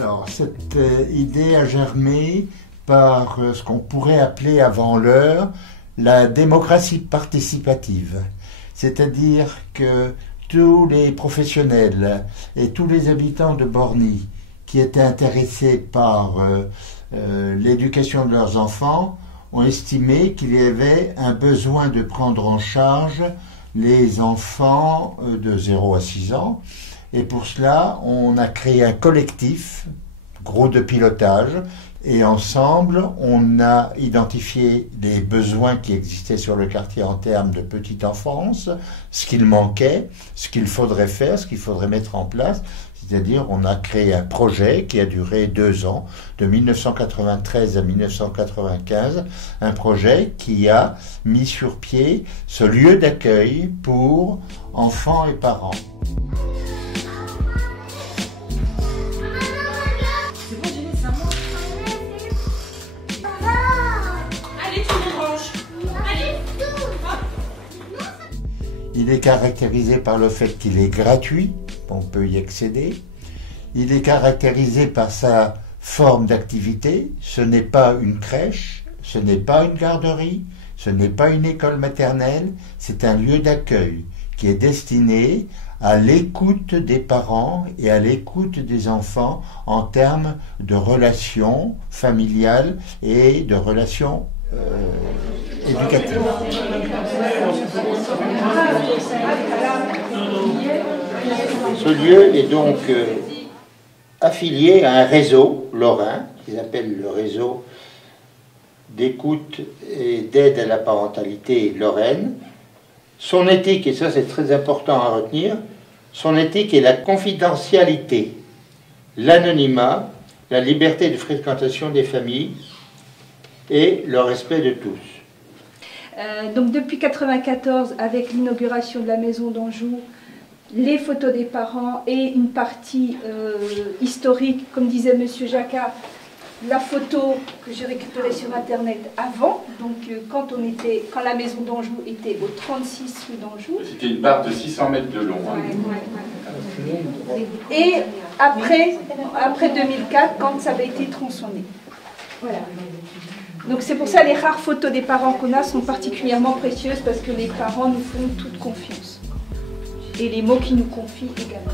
Alors, cette idée a germé par ce qu'on pourrait appeler avant l'heure la démocratie participative. C'est-à-dire que tous les professionnels et tous les habitants de Borny qui étaient intéressés par l'éducation de leurs enfants ont estimé qu'il y avait un besoin de prendre en charge les enfants de 0 à 6 ans. Et pour cela, on a créé un collectif, groupe de pilotage, et ensemble, on a identifié les besoins qui existaient sur le quartier en termes de petite enfance, ce qu'il manquait, ce qu'il faudrait faire, ce qu'il faudrait mettre en place. C'est-à-dire, on a créé un projet qui a duré 2 ans, de 1993 à 1995, un projet qui a mis sur pied ce lieu d'accueil pour enfants et parents. Il est caractérisé par le fait qu'il est gratuit, on peut y accéder. Il est caractérisé par sa forme d'activité. Ce n'est pas une crèche, ce n'est pas une garderie, ce n'est pas une école maternelle, c'est un lieu d'accueil qui est destiné à l'écoute des parents et à l'écoute des enfants en termes de relations familiales et de relations éducatives. Ce lieu est donc affilié à un réseau lorrain, qu'ils appellent le réseau d'écoute et d'aide à la parentalité lorraine. Son éthique, et ça c'est très important à retenir, son éthique est la confidentialité, l'anonymat, la liberté de fréquentation des familles et le respect de tous. Donc depuis 1994, avec l'inauguration de la maison d'Anjou, les photos des parents et une partie historique, comme disait M. Jacquat, la photo que j'ai récupérée sur Internet avant, donc quand la maison d'Anjou était au 36 rue d'Anjou. C'était une barre de 600 mètres de long. Et après 2004, quand ça avait été tronçonné. Voilà. Donc c'est pour ça que les rares photos des parents qu'on a sont particulièrement précieuses parce que les parents nous font toute confiance. Et les mots qu'ils nous confient également.